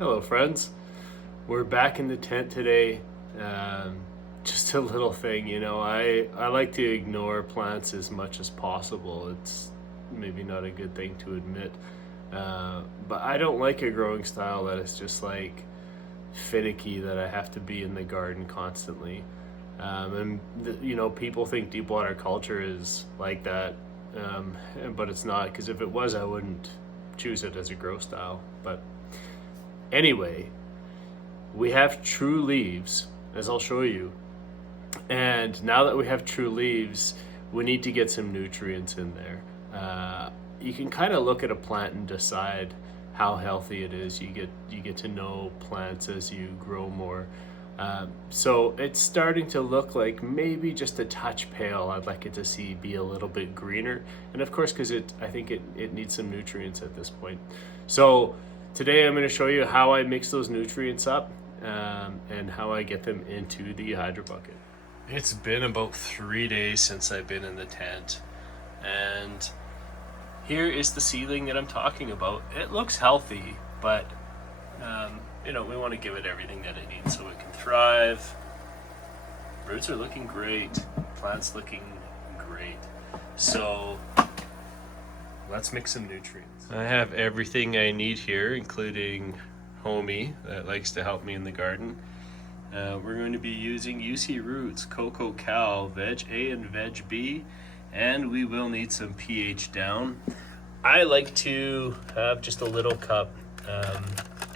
Hello, friends. We're back in the tent today. Um, just a little thing, I like to ignore plants as much as possible. It's maybe not a good thing to admit, but I don't like a growing style that is just like finicky, that I have to be in the garden constantly. People think deep water culture is like that, but it's not, because if it was, I wouldn't choose it as a grow style. But anyway, we have true leaves, as I'll show you. And now that we have true leaves, we need to get some nutrients in there. You can kind of look at a plant and decide how healthy it is. You get to know plants as you grow more. So it's starting to look like maybe just a touch pale. I'd like it to see be a little bit greener, and of course, because I think it needs some nutrients at this point. So today I'm going to show you how I mix those nutrients up, and how I get them into the hydro bucket. It's been about 3 days since I've been in the tent, and here is the seedling that I'm talking about. It looks healthy, but we want to give it everything that it needs so it can thrive. Roots are looking great. Plant's looking great. So let's mix some nutrients. I have everything I need here, including Homie that likes to help me in the garden. We're going to be using UC Roots, Cocoa Cal, Veg A and Veg B, and we will need some pH down. I like to have just a little cup,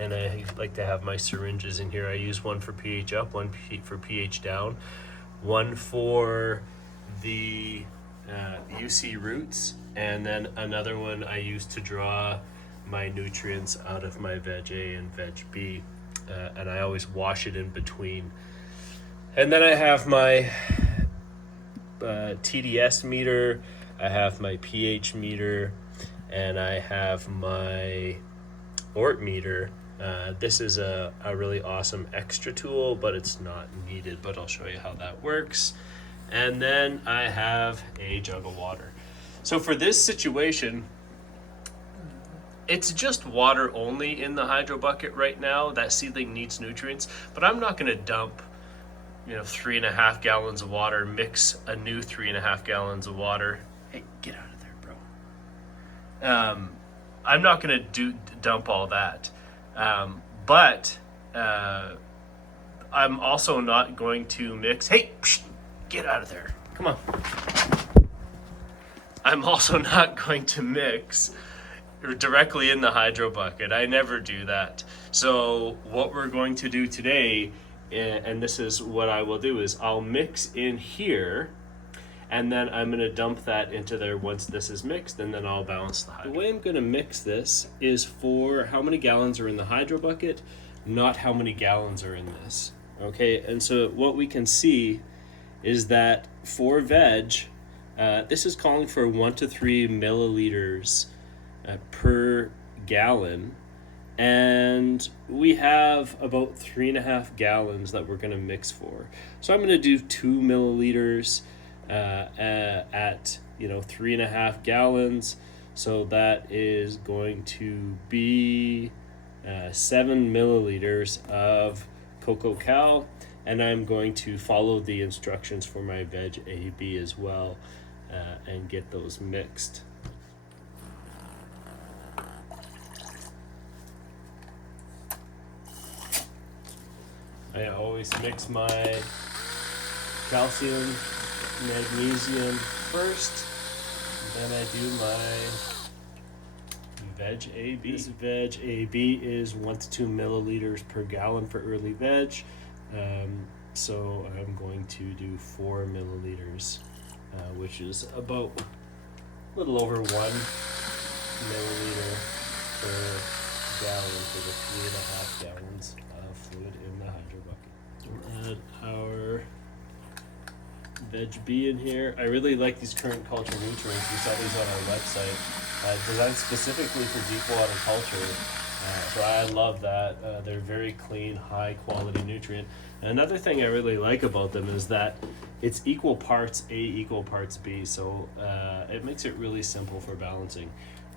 and I like to have my syringes in here. I use one for pH up, one for pH down, one for the UC Roots, and then another one I use to draw my nutrients out of my Veg A and Veg B, and I always wash it in between. And then I have my TDS meter, I have my pH meter, and I have my Ort meter. This is a really awesome extra tool, but it's not needed, but I'll show you how that works. And then I have a jug of water. So for this situation, it's just water only in the hydro bucket right now. That seedling needs nutrients, but I'm not going to dump 3.5 gallons of water, mix a new 3.5 gallons of water. Hey, get out of there, bro. I'm not going to dump all that, but I'm also not going to mix. Hey, get out of there. Come on. I'm also not going to mix directly in the hydro bucket. I never do that. So what we're going to do today, and this is what I will do, is I'll mix in here, and then I'm going to dump that into there once this is mixed, and then I'll balance the hydro. The way I'm going to mix this is for how many gallons are in the hydro bucket, not how many gallons are in this. Okay, and so what we can see is that for veg, this is calling for 1 to 3 milliliters per gallon, and we have about 3.5 gallons that we're going to mix for. So I'm going to do 2 milliliters at 3.5 gallons, so that is going to be 7 milliliters of Cocoa Cal, and I'm going to follow the instructions for my Veg AB as well, and get those mixed. I always mix my calcium, magnesium first, then I do my Veg AB. This Veg AB is 1 to 2 milliliters per gallon for early veg, so I'm going to do 4 milliliters, which is about a little over 1 milliliter per gallon for the 3.5 gallons of fluid in the hydro bucket. We'll add our Veg B in here. I really like these current culture nutrients. We saw these on our website, designed specifically for deep water culture. So I love that. They're very clean, high quality nutrient. And another thing I really like about them is that it's equal parts A, equal parts B. So it makes it really simple for balancing.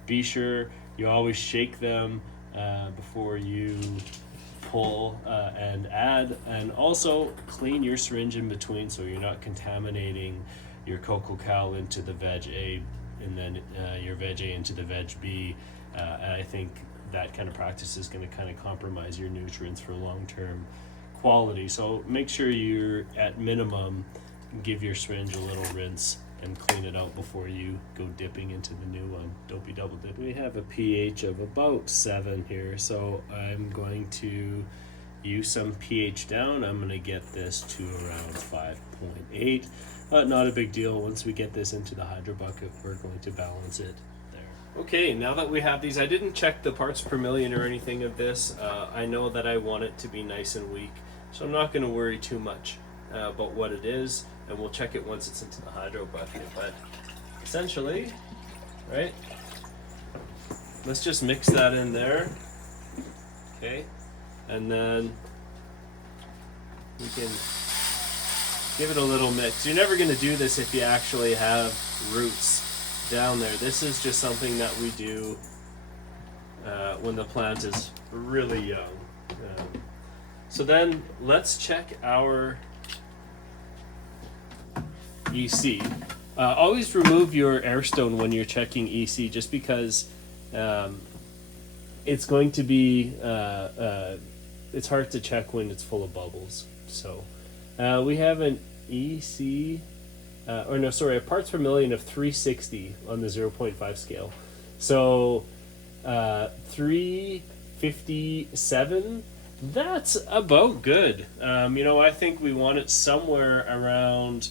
Be sure you always shake them before you pull and add, and also clean your syringe in between so you're not contaminating your cocoa cow into the veg A and then your veg A into the veg B. And I think that kind of practice is going to kind of compromise your nutrients for long-term quality. So make sure you're at minimum give your syringe a little rinse and clean it out before you go dipping into the new one. Don't be double dipping. We have a pH of about 7 here, so I'm going to use some pH down. I'm going to get this to around 5.8, but not a big deal. Once we get this into the hydro bucket, we're going to balance it there. Okay, now that we have these, I didn't check the parts per million or anything of this. I know that I want it to be nice and weak, so I'm not going to worry too much about what it is, and we'll check it once it's into the hydro bucket. But essentially, right, let's just mix that in there, okay, and then we can give it a little mix. You're never going to do this if you actually have roots down there. This is just something that we do when the plant is really young. So then let's check our EC. Always remove your air stone when you're checking EC, just because it's going to be it's hard to check when it's full of bubbles. So we have an EC a parts per million of 360 on the 0.5 scale. So 357, that's about good. I think we want it somewhere around,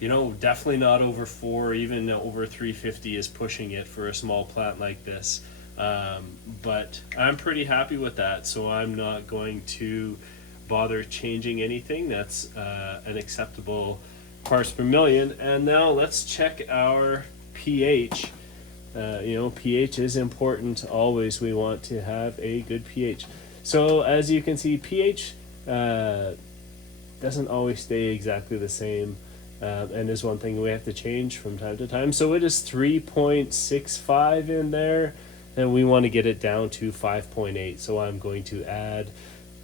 definitely not over 4, even over 350 is pushing it for a small plant like this. But I'm pretty happy with that, so I'm not going to bother changing anything. That's an acceptable parts per million. And now let's check our pH. pH is important. Always we want to have a good pH. So as you can see, pH doesn't always stay exactly the same, and is one thing we have to change from time to time. So it is 3.65 in there, and we want to get it down to 5.8. So I'm going to add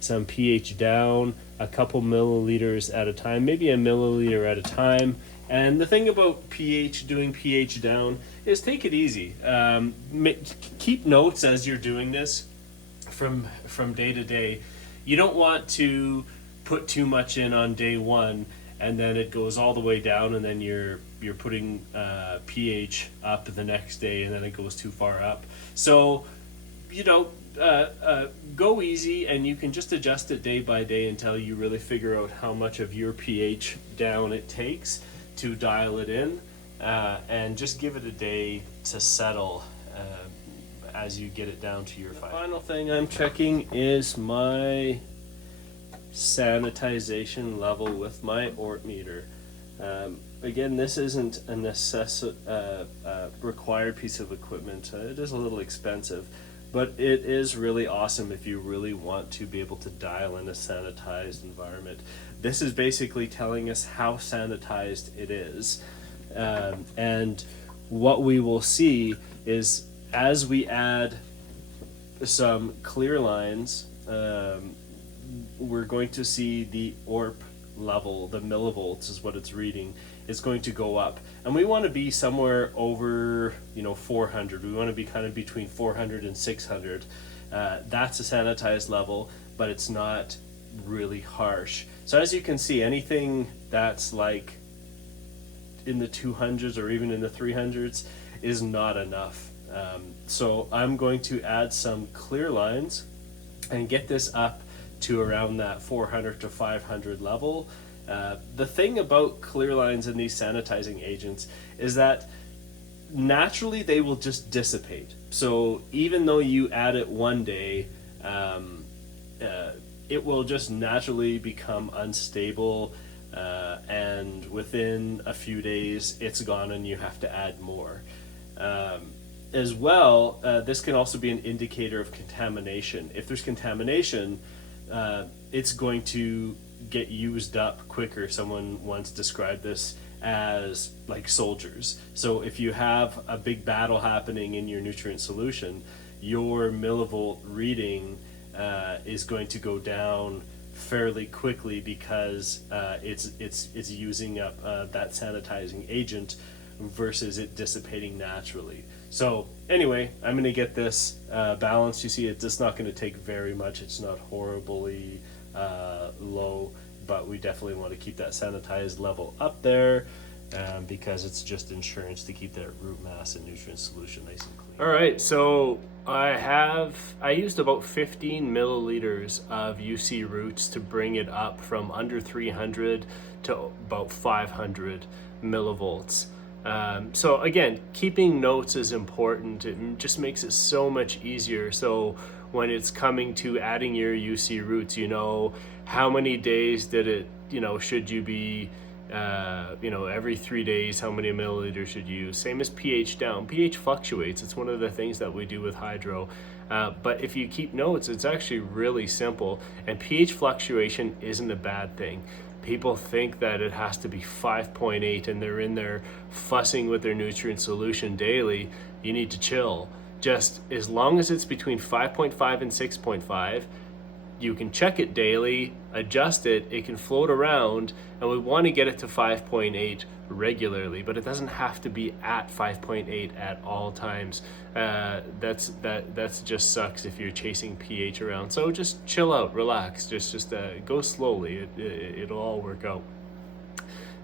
some pH down, a couple milliliters at a time, maybe a milliliter at a time. And the thing about doing pH down is take it easy. Keep notes as you're doing this from day to day. You don't want to put too much in on day one and then it goes all the way down, and then you're putting pH up the next day, and then it goes too far up. So go easy, and you can just adjust it day by day until you really figure out how much of your pH down it takes to dial it in, and just give it a day to settle as you get it down to your 5. The final thing I'm checking is my sanitization level with my Ort meter. Again, this isn't a required piece of equipment. It is a little expensive, but it is really awesome if you really want to be able to dial in a sanitized environment. This is basically telling us how sanitized it is. And what we will see is as we add some clear lines, we're going to see the ORP level, the millivolts is what it's reading, is going to go up. And we want to be somewhere over 400. We want to be kind of between 400 and 600. That's a sanitized level, but it's not really harsh. So as you can see, anything that's like in the 200s or even in the 300s is not enough. So I'm going to add some clear lines and get this up to around that 400 to 500 level. The thing about clear lines and these sanitizing agents is that naturally they will just dissipate. So even though you add it one day, it will just naturally become unstable, and within a few days it's gone and you have to add more. As well, this can also be an indicator of contamination. If there's contamination, it's going to get used up quicker. Someone once described this as like soldiers. So if you have a big battle happening in your nutrient solution, your millivolt reading is going to go down fairly quickly because it's using up that sanitizing agent versus it dissipating naturally. So anyway, I'm going to get this balanced. You see, it's just not going to take very much. It's not horribly low, but we definitely want to keep that sanitized level up there because it's just insurance to keep that root mass and nutrient solution nice and clean. All right, so I used about 15 milliliters of UC Roots to bring it up from under 300 to about 500 millivolts. So again, keeping notes is important. It just makes it so much easier. So when it's coming to adding your UC Roots, you know, how many days did it, you know, should you be, you know, every 3 days, how many milliliters should you use? Same as pH down. pH fluctuates. It's one of the things that we do with hydro. But if you keep notes, it's actually really simple. And pH fluctuation isn't a bad thing. People think that it has to be 5.8 and they're in there fussing with their nutrient solution daily. You need to chill. Just as long as it's between 5.5 and 6.5, you can check it daily, adjust it, it can float around, and we want to get it to 5.8 regularly, but it doesn't have to be at 5.8 at all times. That's just sucks if you're chasing pH around. So just chill out, relax, just go slowly. It'll all work out.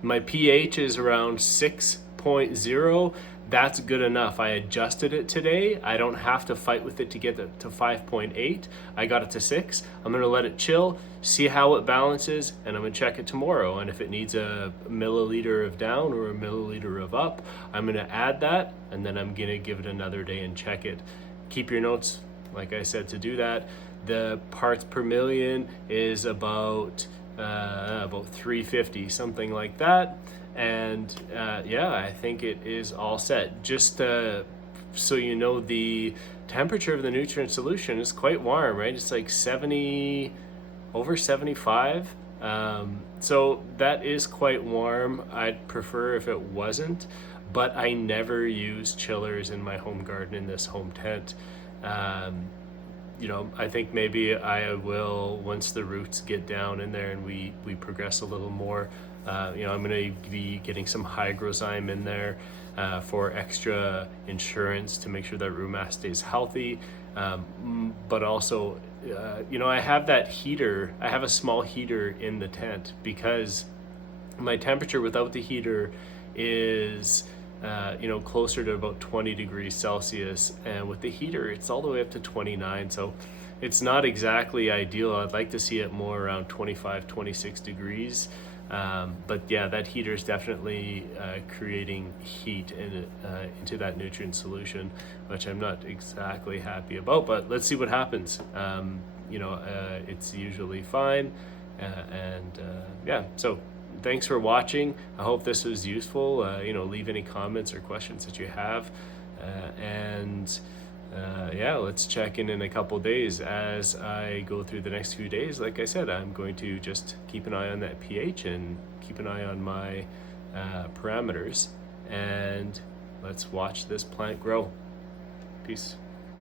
My pH is around 6.0. That's good enough. I adjusted it today. I don't have to fight with it to get it to 5.8. I got it to 6. I'm gonna let it chill, see how it balances, and I'm gonna check it tomorrow. And if it needs a milliliter of down or a milliliter of up, I'm gonna add that, and then I'm gonna give it another day and check it. Keep your notes, like I said, to do that. The parts per million is about 350, something like that. And yeah, I think it is all set. Just so you know, the temperature of the nutrient solution is quite warm, right? It's like 70, over 75. So that is quite warm. I'd prefer if it wasn't, but I never use chillers in my home garden in this home tent. You know, I think maybe I will once the roots get down in there and we progress a little more. You know, I'm going to be getting some hygrozyme in there for extra insurance to make sure that root mass stays healthy. But also, you know, I have that heater. I have a small heater in the tent because my temperature without the heater is you know, closer to about 20 degrees Celsius, and with the heater it's all the way up to 29, so it's not exactly ideal. I'd like to see it more around 25, 26 degrees. But yeah, that heater is definitely creating heat into that nutrient solution, which I'm not exactly happy about, but let's see what happens. You know, it's usually fine. Yeah, so thanks for watching. I hope this was useful. You know, leave any comments or questions that you have. Yeah, let's check in a couple days as I go through the next few days. Like I said, I'm going to just keep an eye on that pH and keep an eye on my parameters, and let's watch this plant grow. Peace.